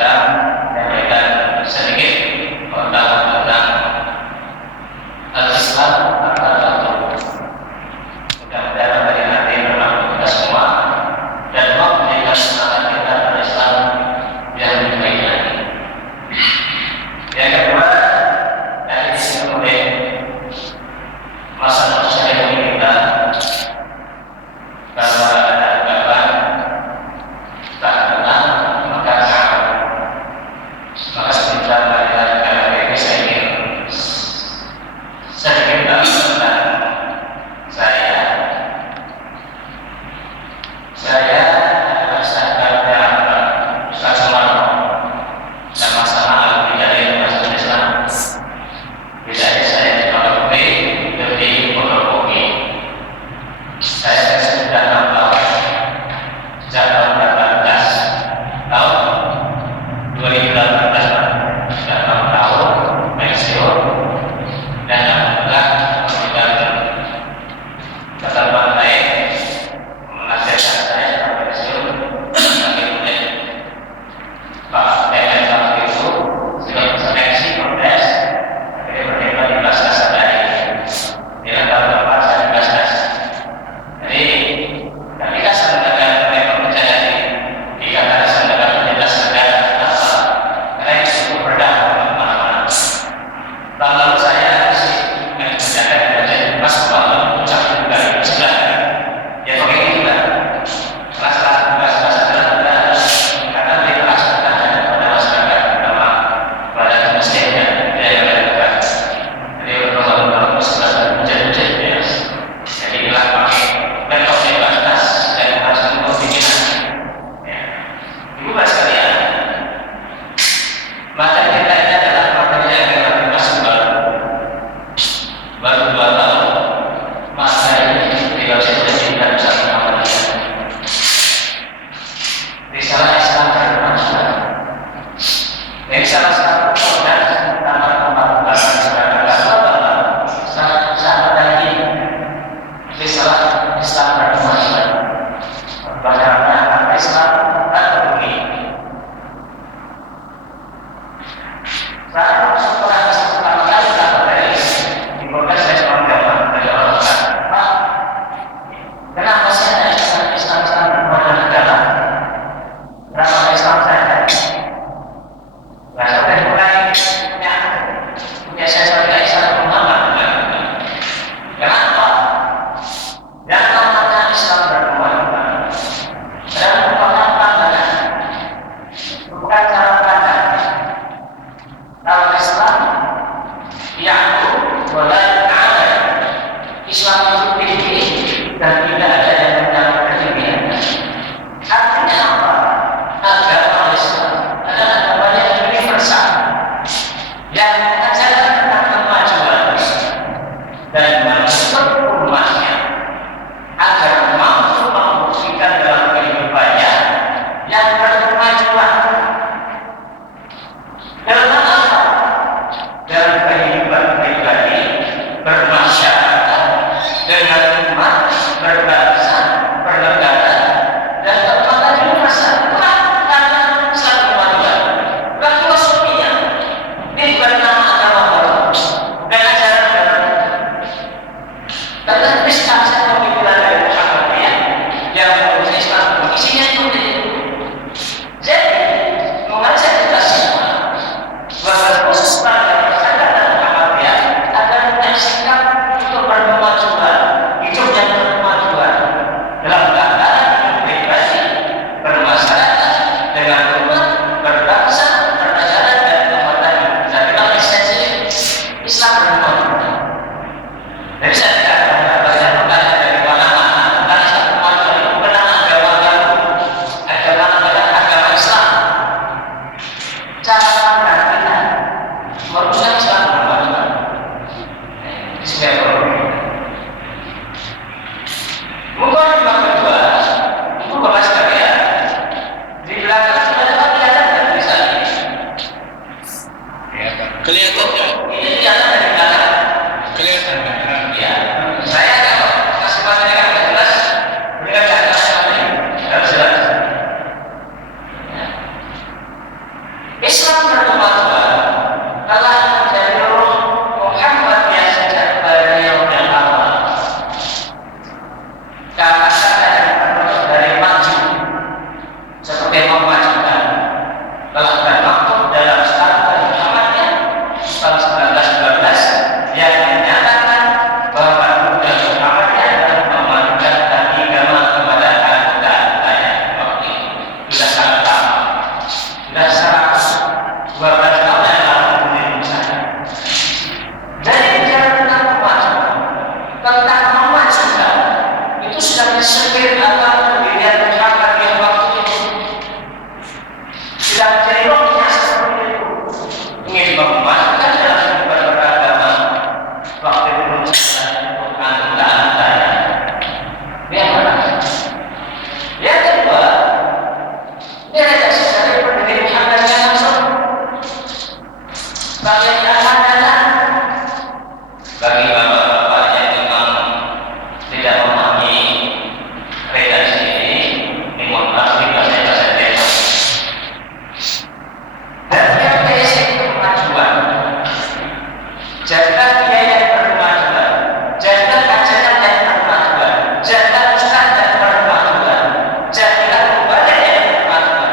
Islam menyampaikan sedikit tentang Al-Islam atau mudah-mudahan dari hati bermanfaat kita semua dan memberikan semangat kita Al-Islam yang lebih baik lagi. Yang kedua, dari sisi oleh masalah syariat kita bahwa ada ungkapan tak kenal maka tahu. Maka sebentar dari saya ingin sedikit tentang saya adalah sahabatnya Ustaz Sumarno, sama-sama alumni dari Masjid Islam. Bedanya saya di Pondok di Pondokopi. Saya sudah 6 tahun sejak tahun 18 tahun 2018 sudah 6 tahun pensiun dan alhamdulillah memberikan keterbang baik menasihatkan saya pensiun sampai kemudian Pak PNS waktu itu sudah seleksi protes akhirnya berdebat di Basnas dari dengan tahun depan saya di Basnas. Jadi ketika sebenarnya memang percaya di kata sebenarnya menjelas negara karena itu cukup berdampak kemana-mana. Tahun lalu saya menjaga belajar pas kalau ucapkan juga di sebelah ya pakai ini juga kelas-kelas bahasa terhadap karena literasi terhadap pada masyarakat terutama pada muslim dan budaya mereka. Jadi kalau sebelah hujan-hujan ya jadi inilah pakai metode batas dari hasil pembikinan ya. Ibu Bapak sekalian, materi kita ini adalah materi yang relatif masih baru 2 tahun. Materi ini tidak bisa dijadikan satu materi. Risalah Islam bermanfaat. Ini salah satu produk tempat sangat lagi risalah Islam bermanfaat. Bagaimana Islam terbumi. Saya setelah pertama kali dapat dari di podcast saya selalu jawab dari orang tua. Pak, kenapa saya Islam bermanfaat negara? Kenapa Islam saya? Nah, saya mulai punya saya sebagai Islam bermanfaat. Kenapa? Yang namanya Islam bermanfaat dan merupakan pandangan, bukan cara pandang. Kalau Islam berkemajuan telah menjadi roh Muhammad yang sejak beliau yang awal. Kata-kata dari maju seperti memajukan telah termaktub dalam Statuta Muhammadiyah tahun 1912 yang menyatakan bahwa tugas Muhammadiyah adalah memajukan agama kepada anggota-anggotanya. Waktu itu sudah sangat lama, sudah 12 tahun yang lalu di sana. Jadi bicara tentang kemajuan, tentang memajukan, itu sudah disebut dalam pendirian Muhammadiyah waktu itu. Sudah menjadi logiknya seperti itu. Ingin memajukan dalam kehidupan beragama waktu itu untuk anggota-anggotanya. Yang mana? Yang kedua, ini redaksi dari pendiri Muhammadiyah langsung. Bagi anak-anak, bagi bapak-bapak yang memang tidak memahami redaksi ini mohon maaf jika saya bahasa desa. Dan yang desa itu kemajuan, jaga biaya berkemajuan, jaga ajaran yang berkemajuan, jaga ustaz yang berkemajuan, jaga ibadah yang berkemajuan,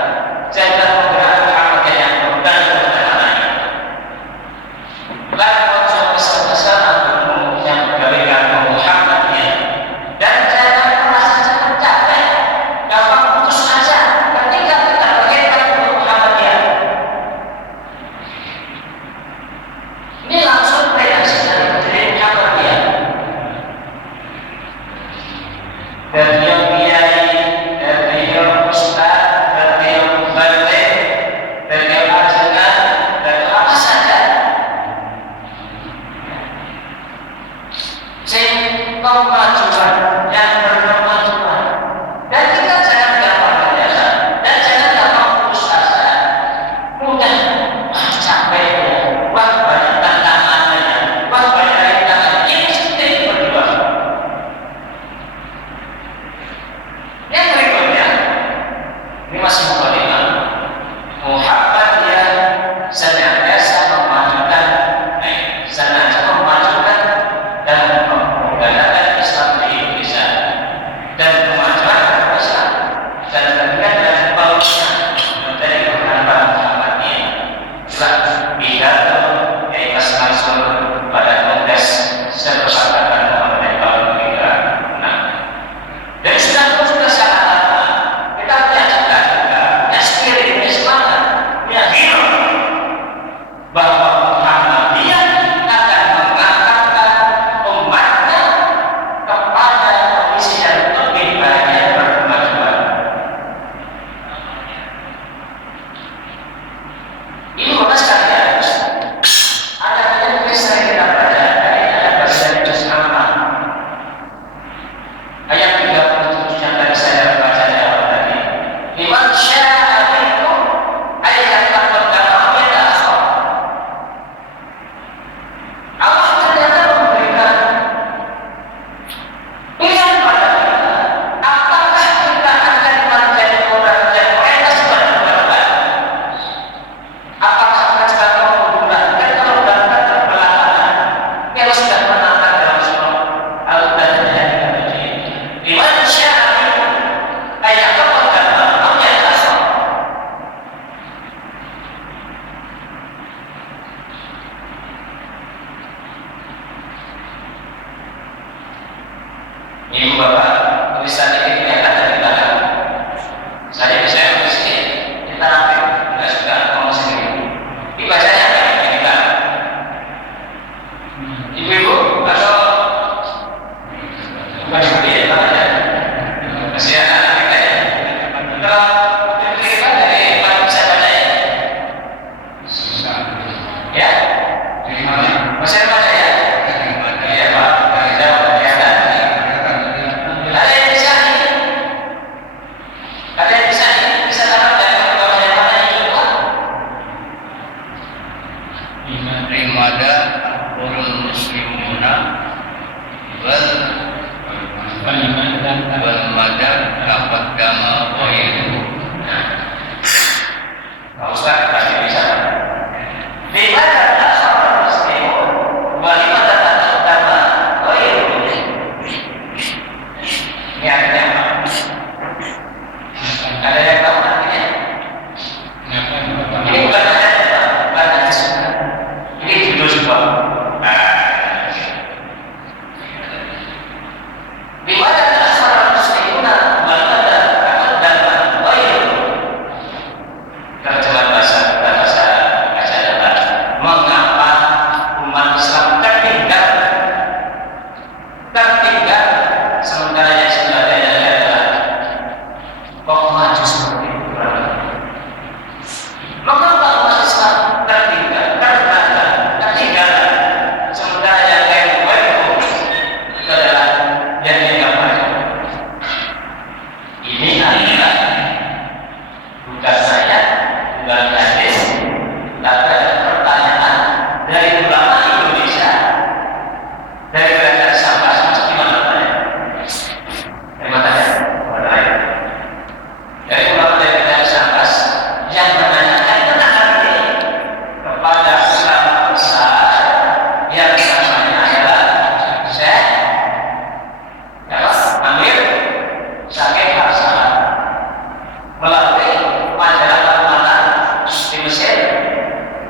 jaga penggerak Muhammadiyah yang berkemajuan. Lakukan sebesar-besar ilmu yang berikan Muhammadiyah dan jangan merasa cepat capek, gampang putus asa ketika kita berkaitan dengan Muhammadiyah. Ini langsung redaksi dari pendiri Muhammadiyah. Dari yang kiai, dari yang ustaz, dari yang mubalik, dari yang ajaran, dari apa saja. Kemajuan yang berkemajuan, dan kita jangan gampang menyerah dan jangan gampang putus asa, mudah capek, wah banyak tantangannya, wah banyak rintangan. Ini sedikit berjuang. Yang berikutnya, ini masih mukadimah. Muhammadiyah senantiasa memajukan, dan menggunakan Islam di Indonesia dan kemajuan Islam dan dengan bausnya menjadi pengharapan Muhammadiyah. Itulah pidato Kiai Mas Mansur pada Kongres Seperangkatan Muhammadiyah tahun 2006. Dan sudah sangat lama kita punya cita-cita, punya spirit, punya semangat, punya hero bahwa Muhammadiyah akan mengangkatkan umatnya kepada kondisi yang lebih baik yang berkemajuan. Ini bapak sekalian, ada yang sering kita baca dari ayat bagian juz amal ayat 37 yang tadi saya baca di awal tadi. Liman syaa minkum ayat taqaddama min akhir. Allah ternyata memberikan pilihan pada kita. Apakah kita akan menjadi orang yang orientasi pada kebaikan? Apakah kita mau menggunakan kebaikan terbelakangan yang sudah menantang dalam surah Al-Baqarah ayat 7? Liman syaa minkum ayat taqaddama min akhir. Ibu bapak, tulisan ini kelihatan dari belakang. Saya tulis ini, kita rapid, tidak suka ngomong sendiri. Dibacanya apa ini kan? Ibu-ibu, atau baca dia namanya? Masih anak kita ya. Kalau diterima dari mana bisa baca ya? Ya? Masih ada baca ya? Iya pak, dari jauh kelihatan. Ada yang bisa ini.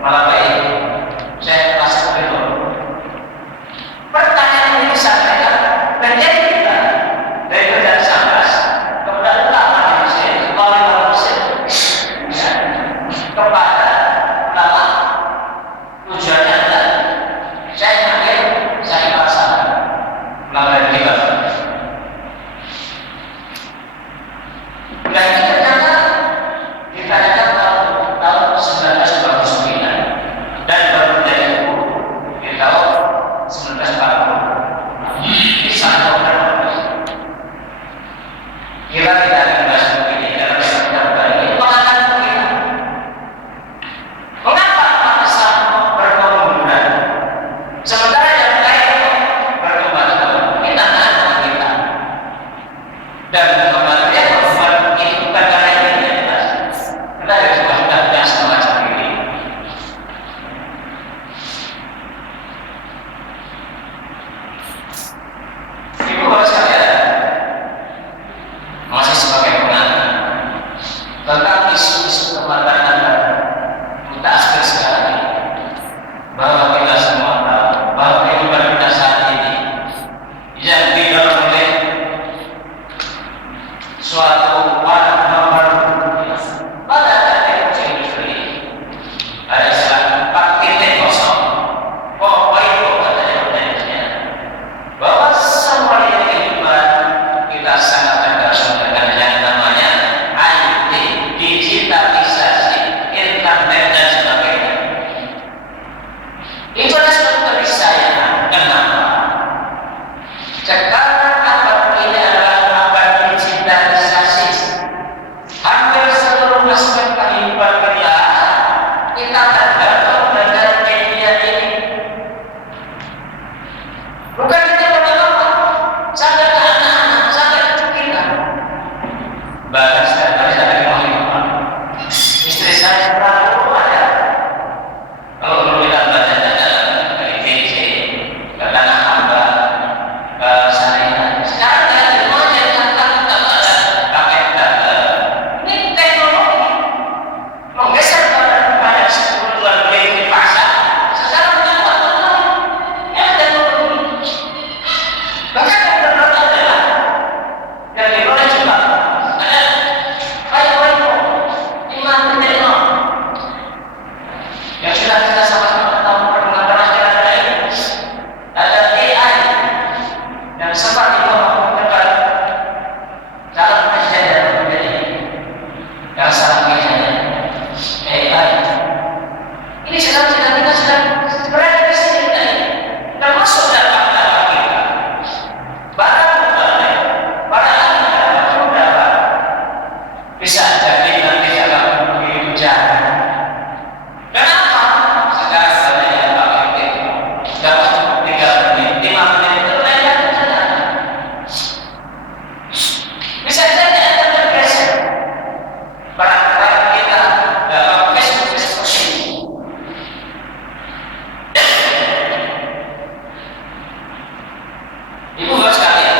malah baik. Saya rasa begitu. Pertanyaan ini disampaikan menjadi kita dari kerjaan Sambas kepada ulama Indonesia, kepada manusia, ya, kepada ulama. Tujuannya adalah saya yakin saya merasa melanggar kita. Dan ini ternyata ditanyakan tahun 1929 dan baru menjadi itu di tahun 1940. Ini sangat berbeda. Kita tidak dibahas begini karena kita berbalik. Itu akan kita. Mengapa umat Islam berkemunduran? Sementara yang lain berkembang, kita tahan kita. Dan kembalinya perempuan itu bukan karena identitas. Kita harus sudah semacam ini. Ibu bapak sekalian, masih sebagai pengantin tentang isu-isu kematian mutakhir sekarang ini, bahwa kita semua tahu bahwa kehidupan kita saat ini yang tidak boleh suatu warna baru pada teknologi industri ada istilah 4.0 pokoknya katanya Indonesia bahwa semua kehidupan kita sangat tergantung dengan yang namanya IT, digitalisasi, internet dan sebagainya. Itu adalah suatu keniscayaan. Kenapa? Sekarang abad ini adalah abad digitalisasi. Hampir seluruh aspek kehidupan kita tergantung dengan media ini. Bukan kita bapak-bapak, sampai ke anak-anak, sampai ke cucu kita. Bahkan setiap kali saya lagi mau istri saya pernah ada. Kalau dulu kita belajar dari TC, ke Tanah Abang, ke Sarinan. Sekarang saya di rumah jadi akan pakai data. Ini teknologi menggeser pada kebutuhan beli di pasar. Sekarang kita buat teknologi. Bahkan yang terbaru adalah yang dimulai juga ada Five.0, 5.0 yang sudah kita sama-sama tahu perkembangan sekarang ini. Ada AI yang sempat dibawa depan calon presiden dan menjadi yang sangat biasanya AI. Ini sedang kita sedang berada di sini kita ini termasuk dalam dakwah kita. Barang beberapa bisa jadi nanti dalam begitu jahat. Kenapa? Sekarang saya yang pakai itu dapat 3 menit, 5 menit itu layak saja. Bisa saja akan tergeser. Barang kita dalam Facebook ini. Ibu bapak sekalian,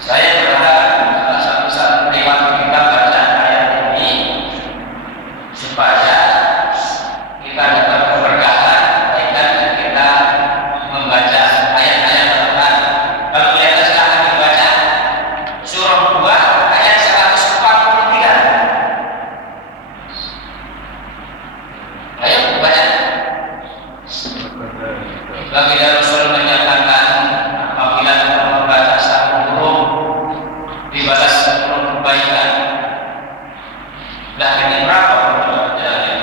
saya berharap salah satu lewat kita baca ayat ini supaya kita dapat keberkahan dan kita membaca ayat-ayat Al-Quran. Kalau kita sekarang dibaca surah 2 ayat 143. Ayo baca. Baginda Rasul menyatakan apabila kita membaca satu huruf dibalas 10 kebaikan. Lah ini berapa huruf jalannya?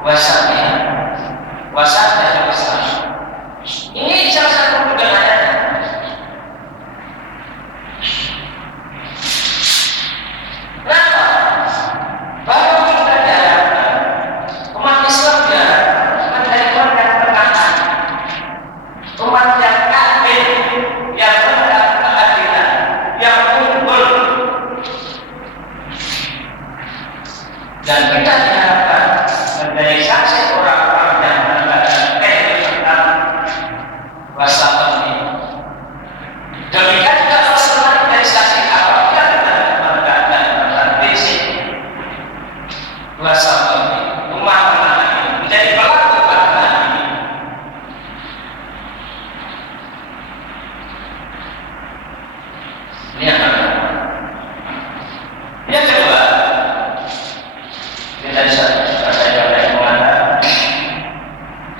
wasatnya, wasat dan wasat. Ini salah satu pegangannya. Kenapa? Bahwa kita diharapkan umat Islam diharapkan menjadi umat yang bertahan, umat yang adil, yang rendah keadilan, yang unggul, dan kita diharapkan menjadi saksi orang-orang yang menegakkan kehidupan wasatan ini. Demikian juga Rasulullah dari saksi apa yang menegakkan prinsip wasatan ini, umat ini menjadi pelaku keadilan ini. Ini yang pertama. Yang kedua, ini tadi saya mengatakan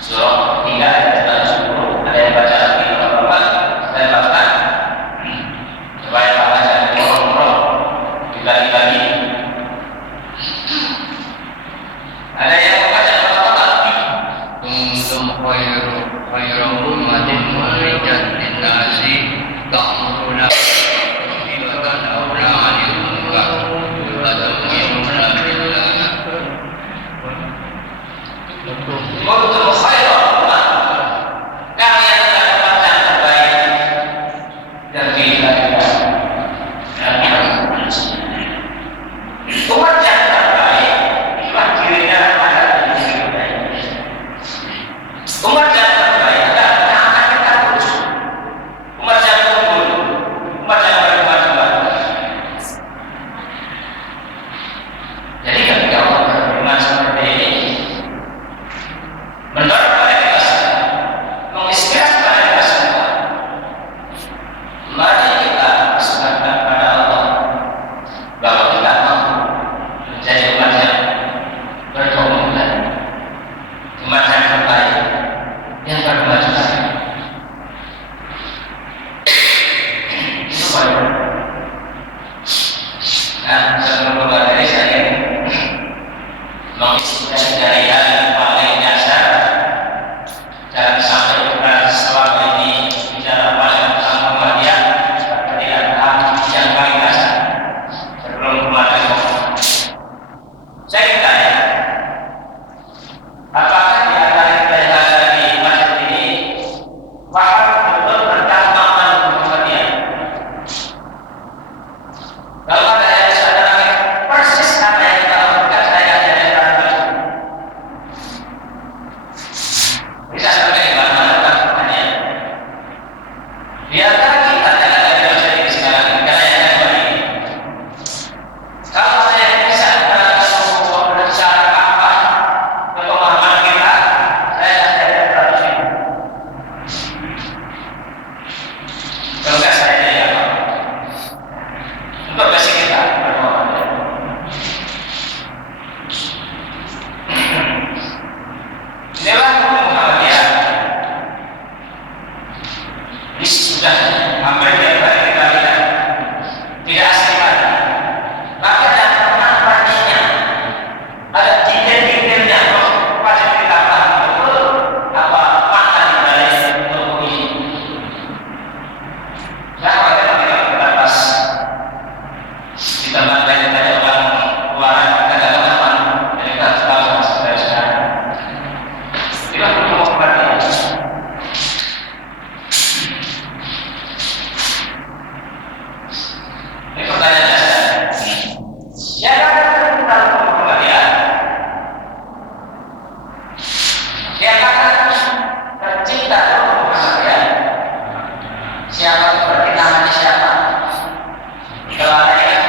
surah 3 ayat 10, ada yang baca lagi teman-teman, saya baca supaya Pak baca di umroh dibagi-bagi. Ada yang baca teman-teman. Kuntum khairu ummatin ukhrijat lin-nasi ta'muruna bil ma'ruf wa tanhauna 'anil munkar wa tu'minuna billah. Kuntum khairu ummah, kalian adalah umat yang terbaik dan kita umat yang terbaik itulah dirinya ada di sini. Umat yang terbaik adalah yang akan kita terus, umat yang unggul, umat yang berkemajuan. Jadi ketika Allah berfirman seperti ini, mendorong pada kita semua, menginspirasi pada kita semua, mari kita berserahkan pada Allah bahwa kita mampu menjadi umat yang berkomitmen, umat yang terbaik, yang berkemajuan. Itu poin. Nah, sebelum kembali saya ingin menginspirasi dari hal yang paling dasar. Jangan sampai kita selama ini bicara paling bersama Muhammadiyah seperti ada yang paling dasar. Sebelum kembali saya minta ya, apakah di antara kita yang ada di masjid ini paham betul tentang makna Muhammadiyah? Kalau ada yang sadar persis apa yang kita lakukan, saya akan jadi terang. Bisa sampai di mana pertanyaan? Di antara kita yang ada di masjid ini sekarang, karena yang ada ini, kalau saya bisa berbicara apa pemahaman kita, saya akan jadi terang. Kalau enggak saya jadi apa? Untuk basic kita berdoa. Inilah Muhammadiyah. Ini sudah hampir tiap hari kita lihat, tidak asing lagi. Bahkan yang pernah perginya ada detail-detailnya, wajib kita paham betul apa makna di balik buku ini. Nah, kalau kita terbatas di tempat lain saja orang luar kata-kata jadi kita tahu sampai sekarang. Inilah Muhammadiyah. Ini pertanyaan dasar. Siapa tercinta Muhammadiyah? Siapa tercinta Muhammadiyah? Siapa seperti namanya siapa? Kalau ada yang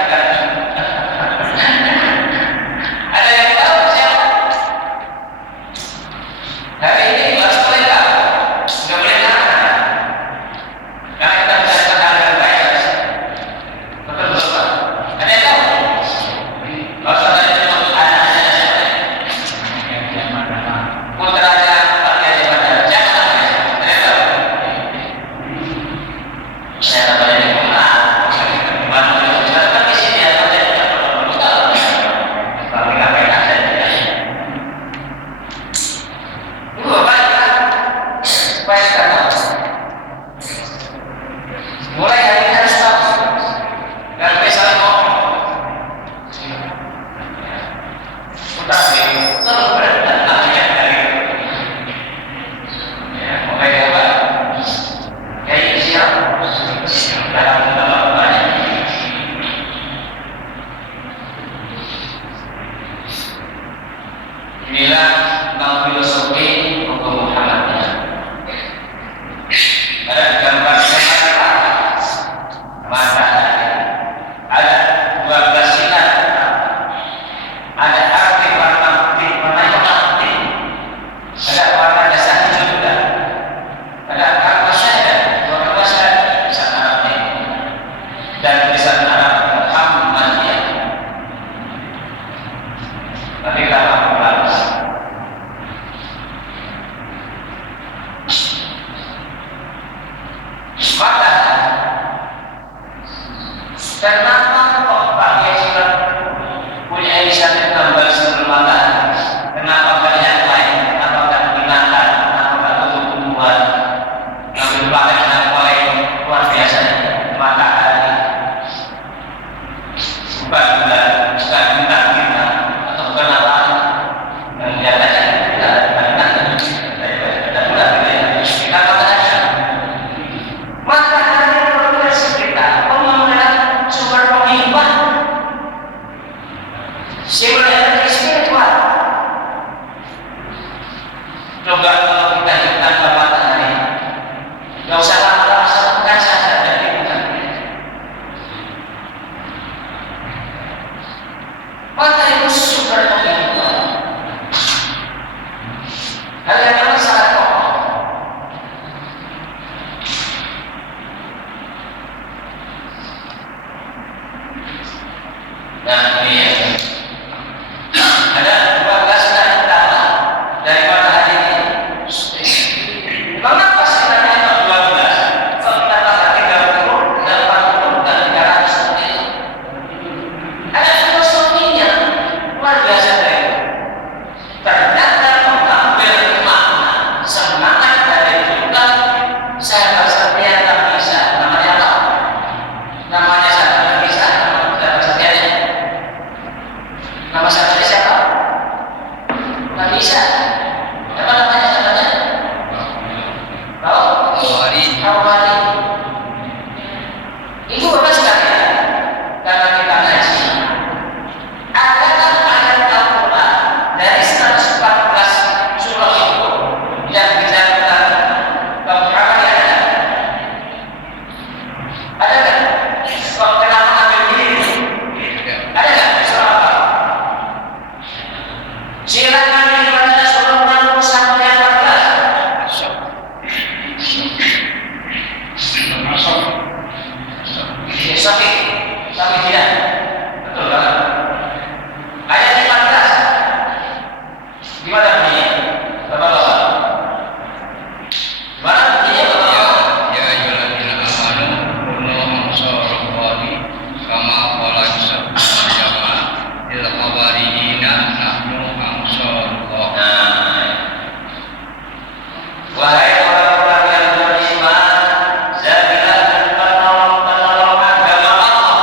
Kenapa kok Pak Kiai Surat punya inisiatif tambal sebelum makan? Kenapa gak yang lain? Kenapa gak digunakan? Kenapa gak tutup tumbuhan? Ngambil pakai yang paling luar biasa matahari. Bukan bintang kita atau bukan apa? Dan biasanya kita katakan matahari progresi kita pembangunan sumber pengimbang sumber energi spiritual. Coba kalau kita hidupkan ke matahari, nggak usah lama-lama sebutkan saja dari bukan. Matahari itu sumber pengimbang. Hal yang memang sangat pokok. Nah, ini ya. Ada 12 dan utama dari matahari ini. Mengapa sebenarnya itu 12? Kalau kita kata 30 dan 40 dan 300 seperti itu. Ada filosofinya luar biasa dari itu. Ternyata mengambil makna semangat dari kita sahabat setia tak bisa. Namanya apa? Namanya sahabat bisa. Sahabat setianya. Nama sahabatnya siapa? Nggak bisa. Apa namanya sahabatnya? Tahu? Awali. Itu bapak sekalian. Karena kita ngaji. Adakah ayat Al-Quran dari 114 surah itu yang bicara tentang Muhammad ada? Ada kan? Kok kenapa ngambil ini? Ada kan? Surah apa? Silakan dibaca surah 60 sampai 14. Sakit tidak? Betul kan? Ayat 14. Gimana bunyinya? Bapak-bapak. Gimana bunyinya bapak-bapak? Ya ayyuhalladzina amanu kunu ansarallahi kama qala Isa jamaah lil qawariyina nahnu ansarullah. Wahai orang-orang yang beriman, jadilah penolong agama Allah.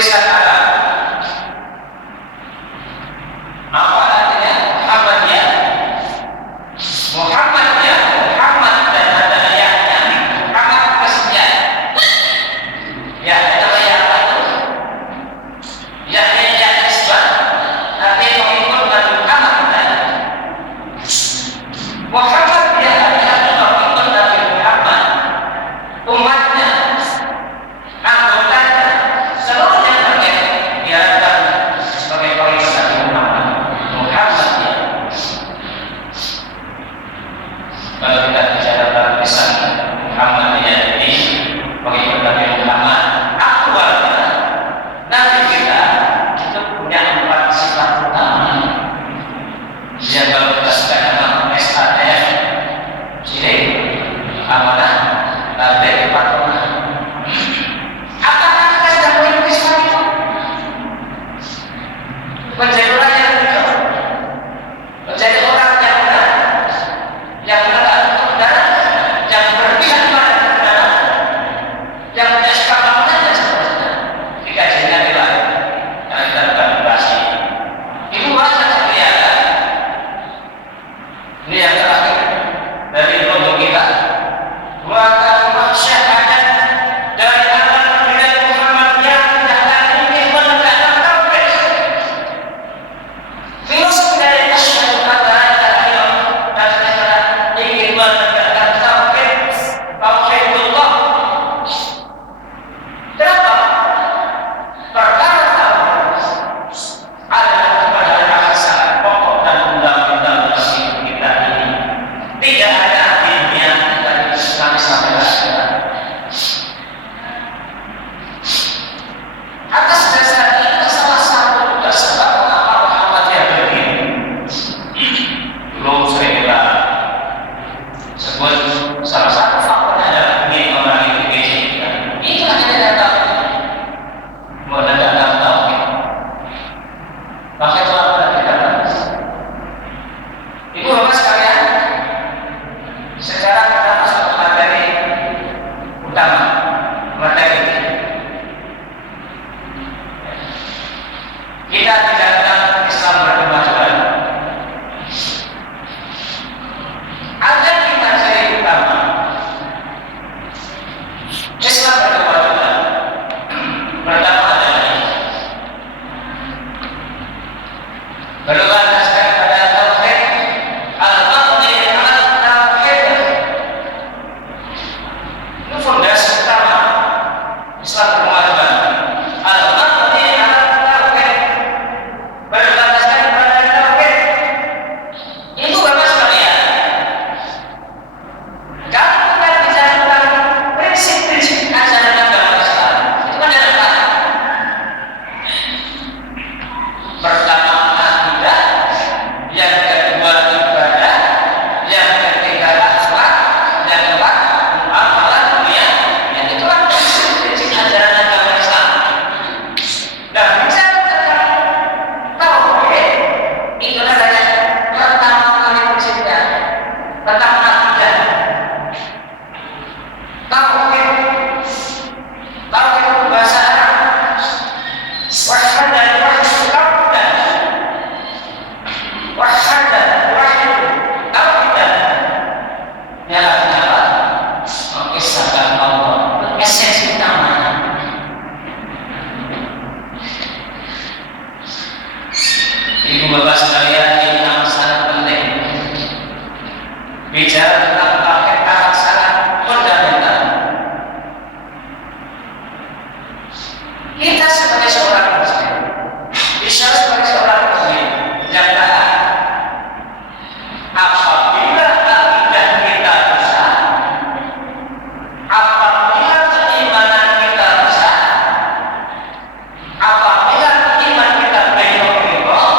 tulisan Arab. Apa artinya Muhammadiyah? Muhammadiyah, Muhammad dan ada ayatnya. Muhammad kesekian. Ya, ada yang itu. Ya, yang nisbah. Nanti mengikut Nabi Muhammad. Muhammadiyah adalah pengikut Nabi Muhammad. Umatnya, anggotanya, seluruhnya terkait diharapkan sebagai pengikut Nabi Muhammad. Muhammadiyah. Kalau kita bicara tentang pesan Muhammadiyah ini pengikut Nabi Muhammad, aktualnya Nabi kita itu punya 4 sifat utama. Yang kalau kita sudah dalam SADF, syirik, amanah, tabligh, patuh. Apakah kita sudah mengikuti sifat itu? Menjadi orang yang benar, menjadi orang yang benar, yang menegakkan kebenaran, yang berpihak pada kebenaran, yang punya sifat amanah dan seterusnya. Dikajinya nilai, karena kita bukan durasi. Itu wajah kelihatan. Ini yang terakhir dari kelompok kita. Wa kalimat syahadat dari anak Nabi Muhammad yang tidak ini menegakkan tauhid. Filosofi dari asyhadu an la ilaha illallah dan cara ingin menegakkan tauhid, tauhidullah. Kenapa? Perkara tauhid adalah kepada yang sangat pokok dan fundamental dalam kita ini. Tidak ada artinya dari Islam sampai akhirat. Atas dasar ini salah satu juga sebab mengapa Muhammadiyah berdiri. Dulu sering kita sebut salah satu faktornya adalah ingin memerangi gereja kita. Inilah yang kita tahu. Menegakkan tauhid. Maka itu apa yang kita bahas. Ibu bapak sekalian, sekarang kita masuk ke materi utama, materi kita tidak tentang Islam berkemajuan. Ada 5 materi utama Islam berkemajuan. Pertama adalah berlandaskan pada tauhid, al-mabni 'ala tauhid. Itu fondasi utama Islam berkemajuan. Al-mabni 'ala tauhid, berlandaskan pada tauhid. Itu Bapak sekalian. Kalau kita bicara tentang prinsip-prinsip ajaran agama Islam, itu kan ada 4. Pertama akidah, yang kedua ibadah, yang ketiga akhlak, yang keempat muamalah dunia. Yang itulah prinsip-prinsip ajaran agama Islam. Nah, bicara tentang tauhid, itu adalah pertama kali prinsipnya tentang akidah. Tauhid itu bahasa Arab. Wahada wahid wahada wahid tauhid. Yang artinya apa? Mengisahkan Allah, esensi utamanya. Ibu bapak sekalian, ini yang sangat penting. Bicara tentang tauhid sangat fundamental. Kita sebagai seorang muslim, bisa sebagai seorang muslim yang taat, apabila akidah kita rusak, apabila keimanan kita rusak, apabila iman kita bengkok-bengkok,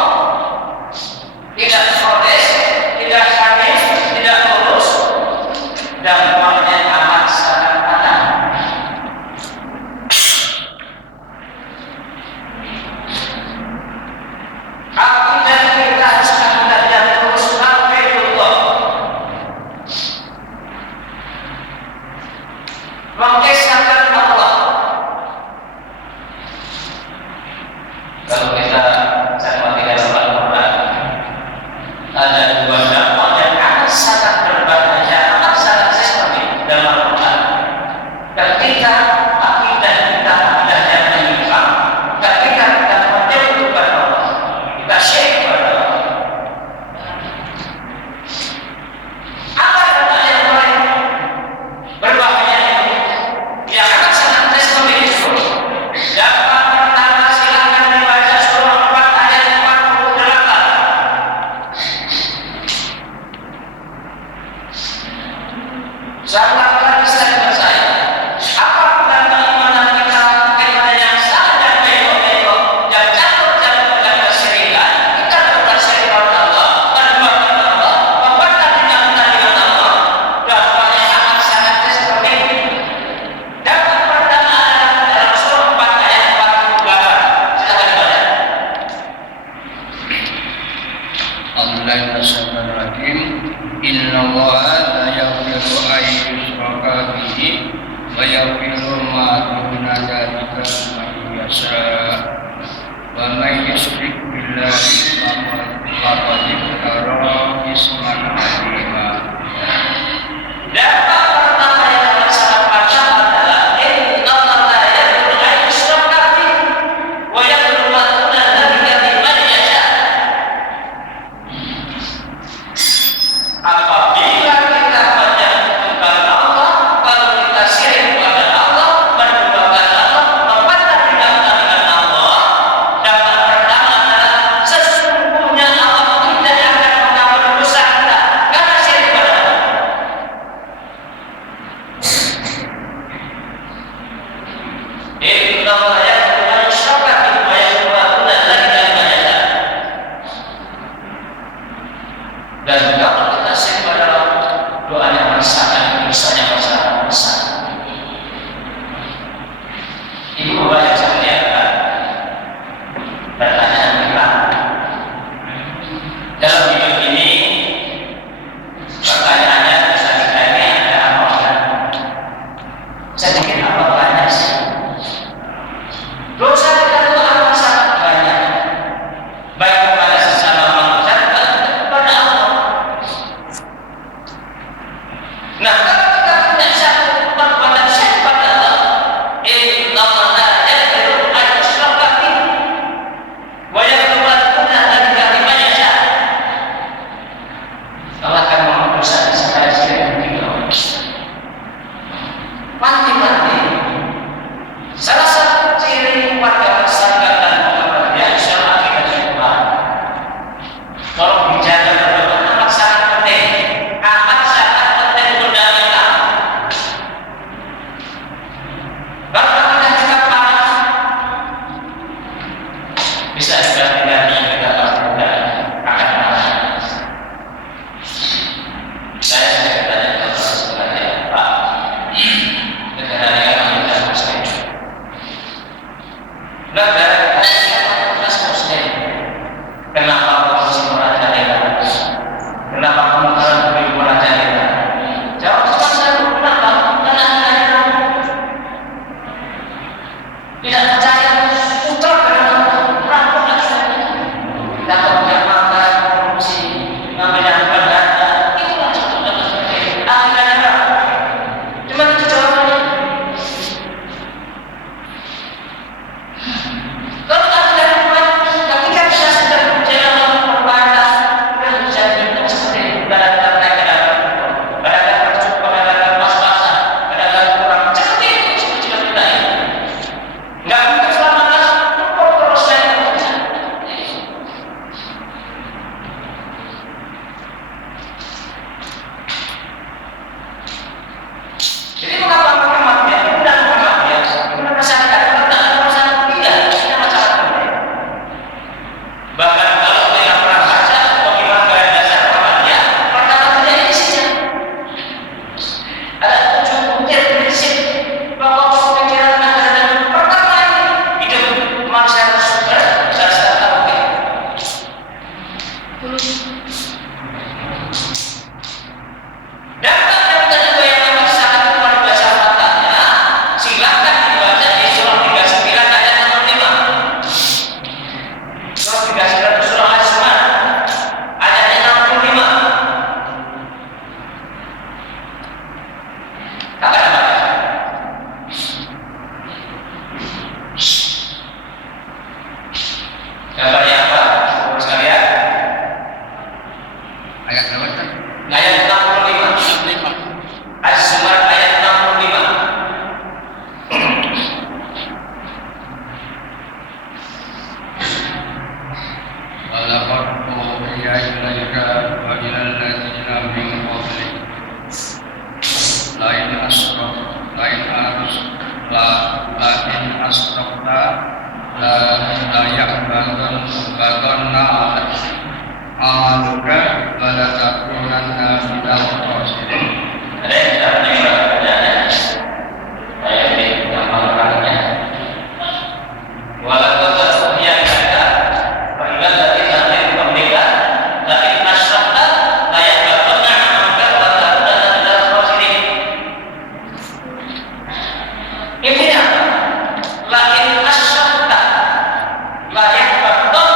yusyrik billahi faqad iftara isman azima. Dampak pertama yang harus sangat paham adalah innallaha la yaghfiru an yushraka bihi wa yaghfiru ma duna dzalika liman yasha. Apabila kita menyekutukan Allah, kalau kita syirik kepada Allah, menduakan Allah, mempertandingkan dengan Allah, dampak pertama adalah sesungguhnya Allah tidak akan mengampuni dosa kita karena syirik kepada Allah. Innallaha la yaghfiru an yushraka bihi wa yaghfiru ma duna dzalika liman yasha. Dan kalau kita syirik kepada Allah, doanya meresahkan, dosanya sangat besar. Ibu bapak yang saya muliakan, pertanyaan kita dalam hidup ini, pertanyaannya bisa ditanya ada apa enggak? Sedikit apa banyak sih? Dosa kita itu amat sangat banyak, baik kepada sesama manusia dan kepada Allah. Nah, kalau kita punya satu perbuatan syirik pada Allah, innallaha la yaghfiru an yushraka bihi wa yaghfiru ma duna dzalika liman yasha. Allah akan mengampuni dosa sekali syirik begitu. Mati-mati. Salah satu ciri warga persangkaan kebahagiaan insyaallah kita semua. Tolong dijaga betul, amat sangat penting. Amat sangat penting fundamental. Kalau kita paham, bisa juga tidak kita akan paham. Saya sudah bertanya kepada sebenarnya Pak, negara-negara kita Muslim. Negara kita Muslim. Kenapa polisi merajalela? Kenapa kemudian beri merajalela? Jawab saya, kenapa? Karena Anda tidak percaya putra karena rampok lagi. Tidak punya makan, korupsi, mengambil harta data. Itulah contoh seperti Anda. Cuma itu jawabannya. Kalau Anda buat, ketika kita sedang berjalan berbatas, kita bisa hidup seperti pedagang pedagang pas-pasan, pedagang kurang seperti itu seperti kita ini. Nggak bisa selamanya terus saya bisa. Jadi mengapa Muhammad ya? Benar Muhammad ya? Benar masyarakat, benar masyarakat tidak, tidak masyarakat. Bahkan kalau kita pernah baca bagaimana gaya dasar Muhammadiyah, pertama saja isinya ada 7 butir prinsip pokok pemikiran dan pertama ini hidup manusia harus berdasar tauhid. Dampak yang kedua yang amat sangat luar biasa fatalnya, silakan dibaca di surah 39 ayat nomor 5. Surah 39 surah Az-Zumar ayatnya 65. Apa namanya? Gambarnya apa? Urus kalian. Ayat berapa tadi? Ayat 65. Az-Zumar ayat 65. Walaqad uhiya ilaika wa ilal ladzina min qablik lain asrafta la yaqbalanna amaluka wa la takunanna minal khasirin. Ada yang tidak mendengar bacaannya? Saya ini mengamalkannya. Walaqad uhiya ilaika wa ilal ladzina min qablika la in asyrakta la yahbatanna 'amaluka wa la takunanna minal khasirin. Intinya, la in asyrakta la yahbatanna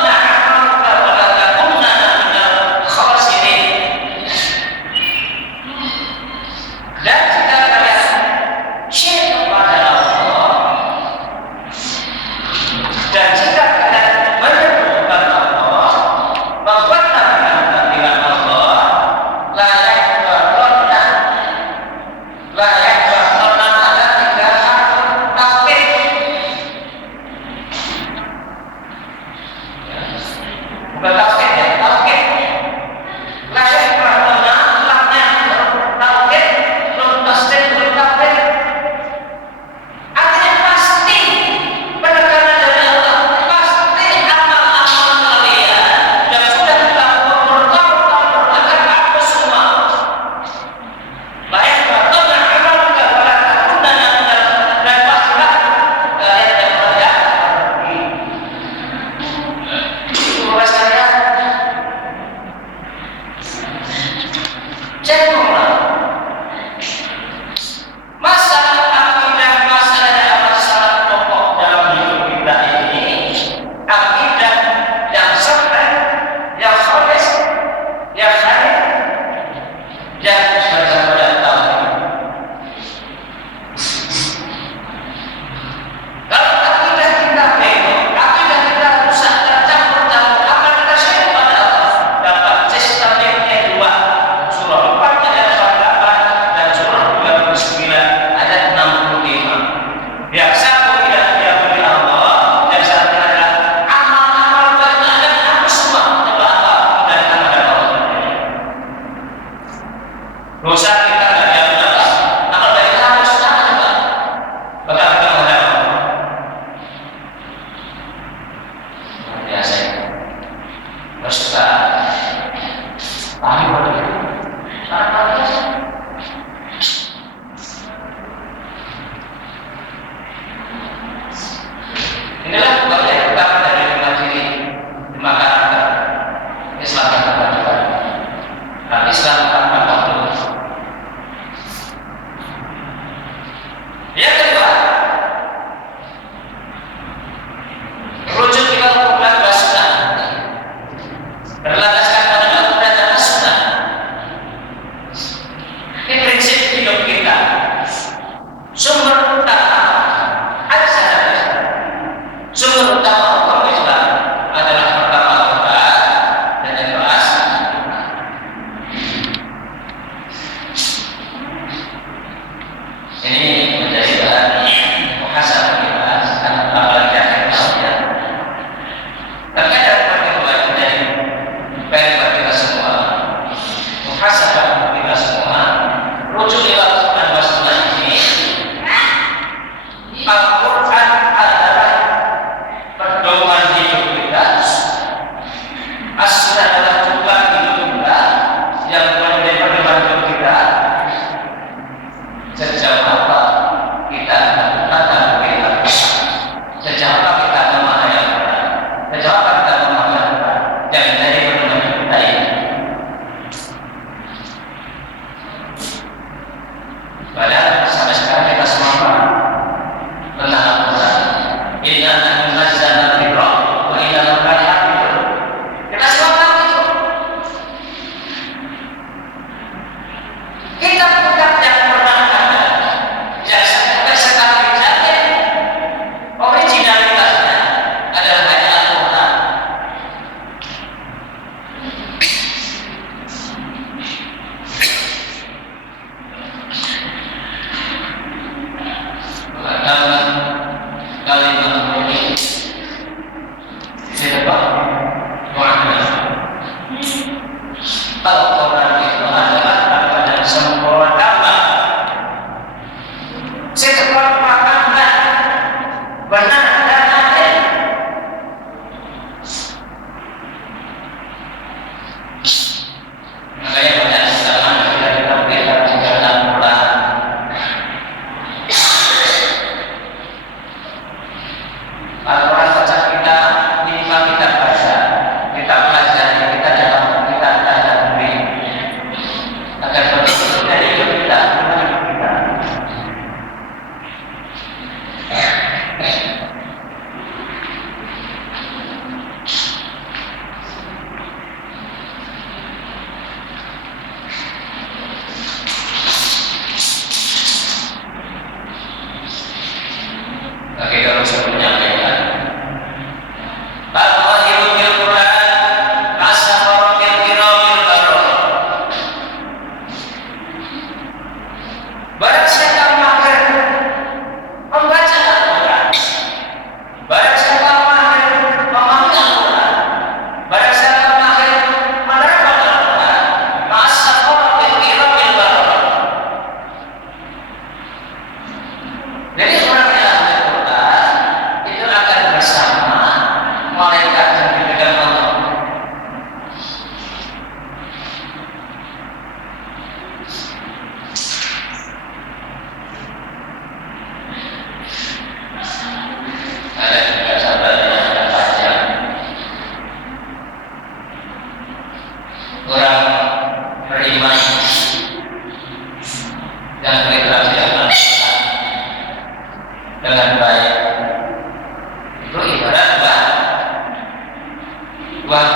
Bang,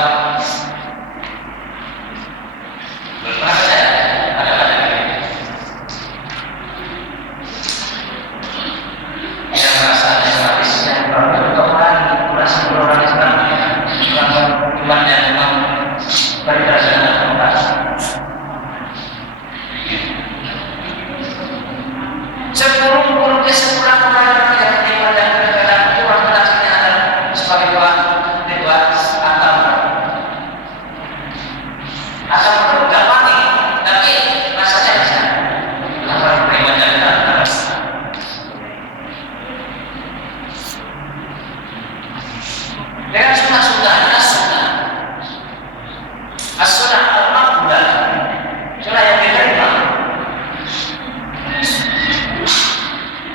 pernah saya ada yang rasanya gratisnya untuk orang kurasi orang Islam cuma yang memang berdasarkan tempat. Sepuluh kesepuran orang yang terima dan berjalan itu orang rasanya ada sebagai dua atau asal itu tidak panik, tapi rasanya bisa apa terima dan berjalan. Dengan sunnah-sunnah, as-sunnah al-maqbulah, sunnah yang diterima.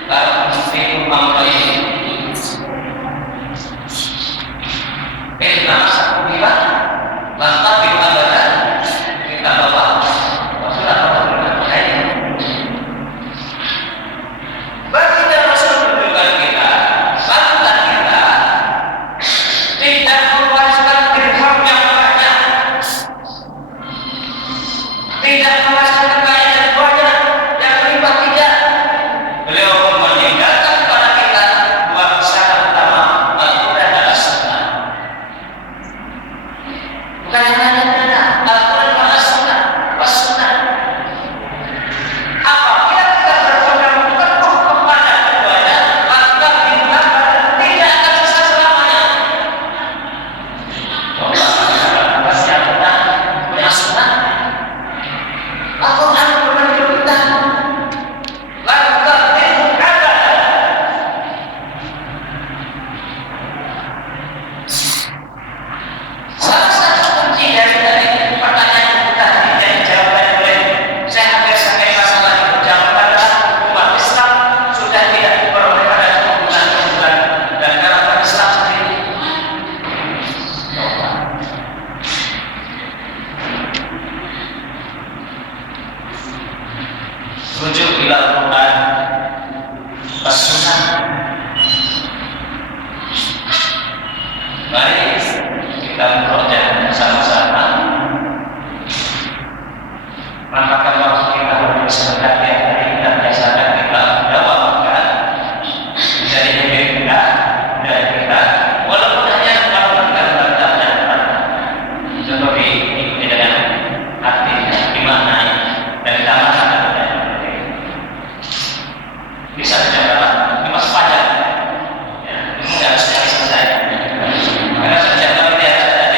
Lalu muftikum amrain, nama satu bilang, lantas dibawakan kita bawa, sudah bawa ini. Baginda Rasul menunjukkan kita, santan kita tidak mewariskan dirham yang banyak, tidak mewariskan kekayaan yang banyak, yang berlimpah tidak. Beliau meninggalkan kepada kita dua syarat utama, Al-Quran dan As-Sunnah. Bukan yang lain-lain, Al-Quran dan As-Sunnah, Was-Sunnah. Apabila kita berpegang teguh kepada keduanya, maka kita tidak akan bisa selamanya. Punya sunnah, Al-Quran pernah kita. Salah satu kunci dari pertanyaan yang kita tidak dijawabkan oleh saya hampir sampai masalah itu jawaban adalah umat Islam sudah tidak diperoleh pada keunggulan dan karakter Islam sendiri. Rujuk ila Al-Quran As-Sunnah. Mari kita bekerja sama-sama. Maka waktu kita bersedekah tiap hari dan biasakan kita jawabkan dari diri kita, dari kita, walaupun hanya melakukan berdasarkan seperti ikuti dengan artinya, dimaknai dan ditambahkan bisa dijaga lima sepanjang. Ya, ini nggak selesai. Karena sejak kami ada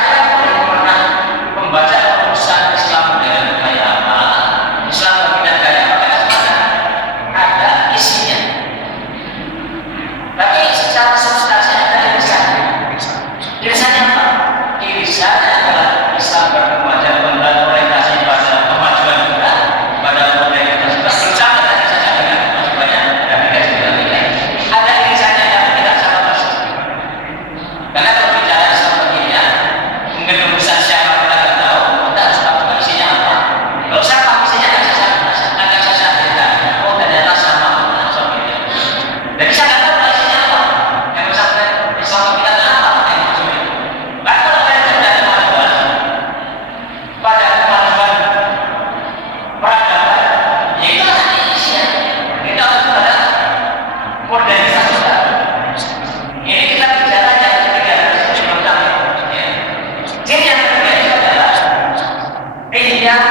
saya belum pernah membaca urusan Islam dengan gaya apa, Islam dengan gaya apa, ada isinya. Tapi secara substansi ada irisannya. Irisannya apa? Irisannya adalah Islam berkemajuan dan orientasi pada kemajuan juga, pada modernitas juga. Bersama tadi saja dengan kemajuannya dan tidak. Ada irisannya yang tidak sama persis. Karena kalau bicara Islam begini, mungkin urusan siapa kita tidak tahu, kita harus tahu isinya apa. Kalau saya tahu isinya akan saya sampaikan. Oh ternyata sama ini. Jadi saya tidak tahu isinya apa. Yang sampai Islam kita apa yang maksudnya. Bahkan kalau saya tidak kemajuan pada kemajuan peradaban, ya itu adalah isinya. Kita harus pada modernitas juga. Ini kita bicara yang ketiga sebelum kami. Jadi yang ketiga itu adalah ilmiah,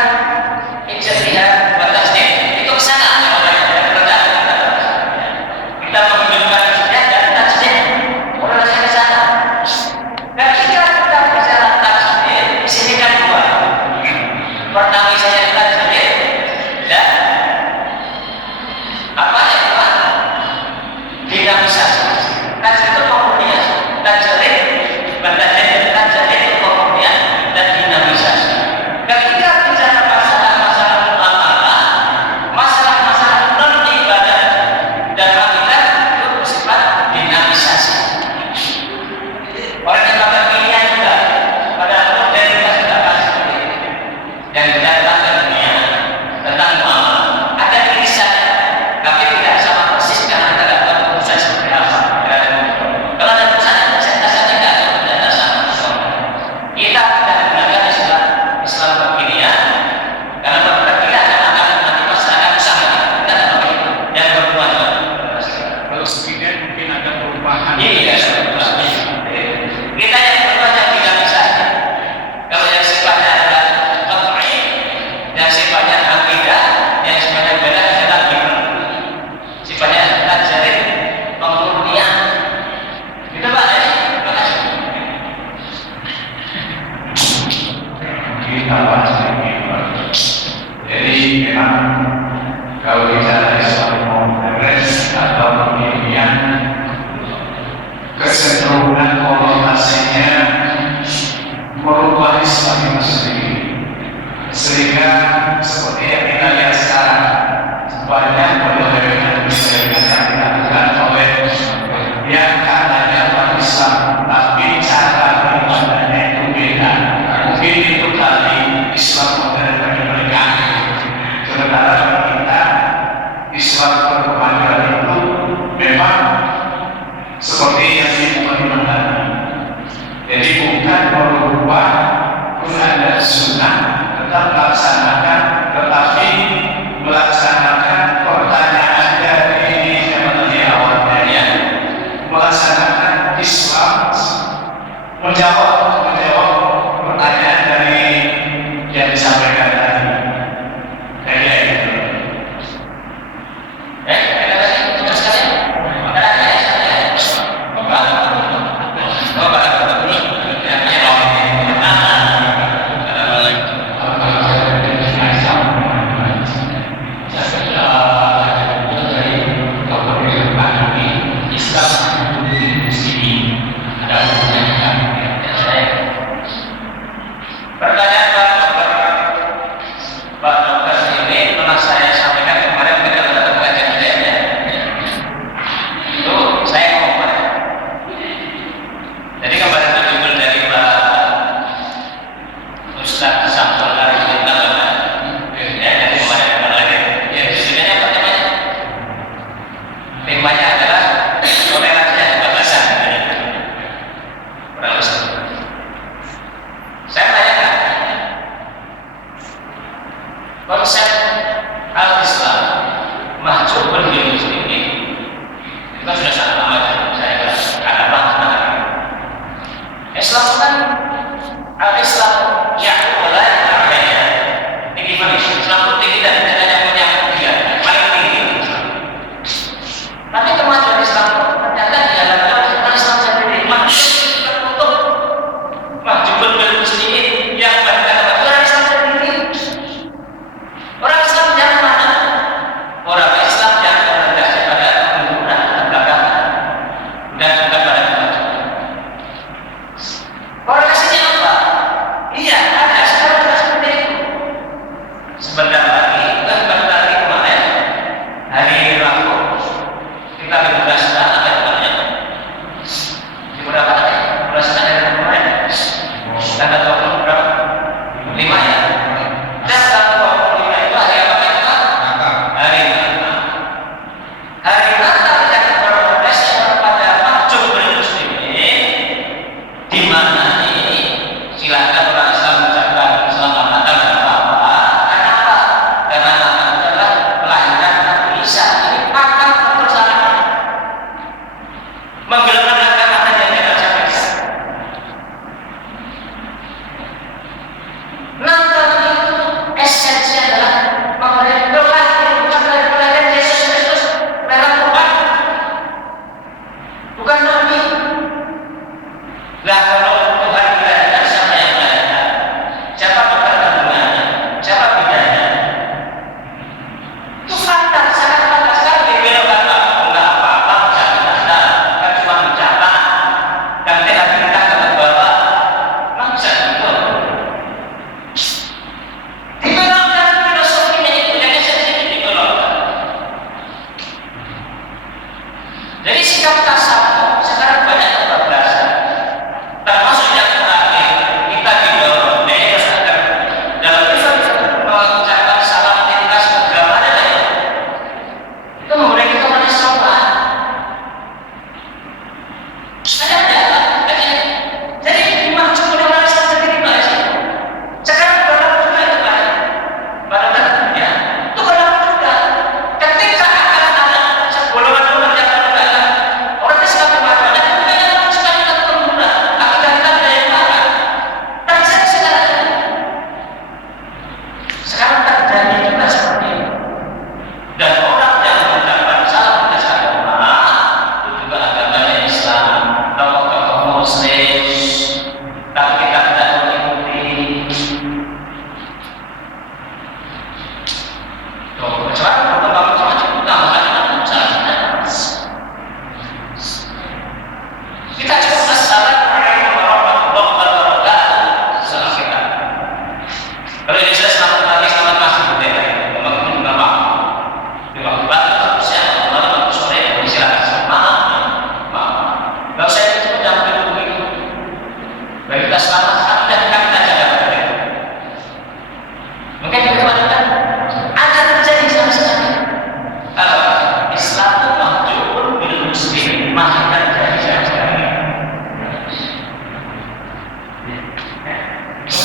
ijtihad, watasdid. Itu kesana kita menunjukkan ijtihad dan tasdid. Orangnya kesana. Dan ketika kita bicara tasdid, di sini kan dua. Pertama saya tasdid dan apa yang kedua? Dinamisasi. Tasdid itu kemudian tajrid, tajrid itu kemudian dan dinamisasi. Ketika bicara masalah-masalah muamalah, masalah-masalah non ibadah dan akidah itu bersifat dinamisasi. Orang yang pakai pilihan juga pada modernitas juga pasti seperti itu. Yang kita katakan dunia tentang muamalah ada irisannya, tapi tidak sama persis karena kita tidak tahu urusan seperti apa. Kalau ada urusan saya tidak tahu tidak sama. Kita tidak menggunakan Islam kekinian karena kita akan nanti masyarakat sama kita tidak pakai itu yang berkemajuan. Kalau sekalian mungkin ada perubahan. Iya, kita yang berubah yang tidak bisa. Kalau yang sifatnya adalah qat'i, yang sifatnya akidah, yang sifatnya beda kita bilang. Sifatnya tajrid, pemurnian. Itu Pak ya. Terima kasih. Kita bahas lagi. Jadi memang kalau bicara Islam progres atau pemilihan kecenderungan konotasinya merubah Islam itu sendiri, sehingga seperti yang kita lihat sekarang banyak perbedaan yang dilakukan oleh yang katanya umat Islam, tapi cara beribadahnya itu beda. Mungkin itu kali Islam modern bagi mereka. Sementara bagi kita Islam berkemajuan itu memang seperti yang dibuat tadi. Jadi bukan merubah Quran dan Sunnah, tetap melaksanakan, tetapi melaksanakan pertanyaan dari zaman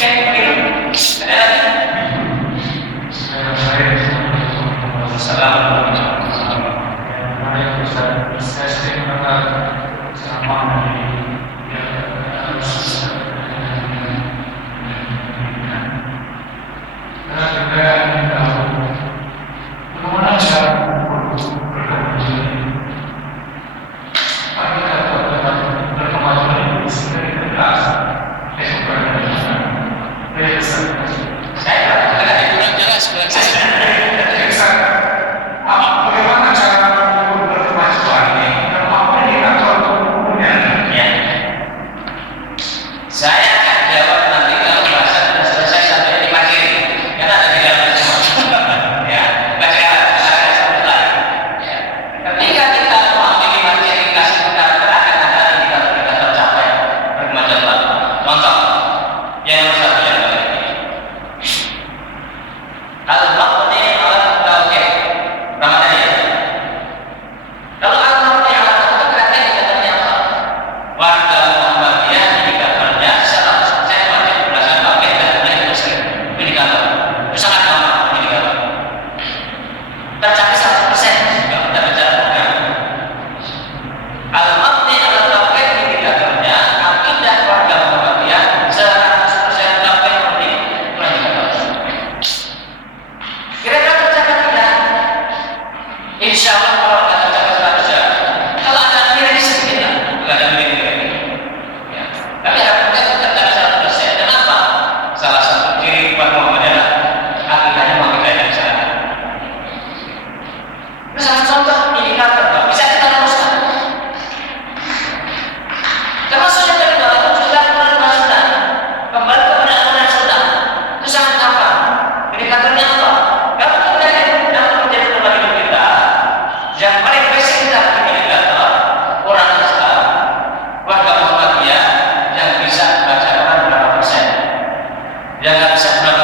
Oke, ada lagi? Yang nggak bisa berapa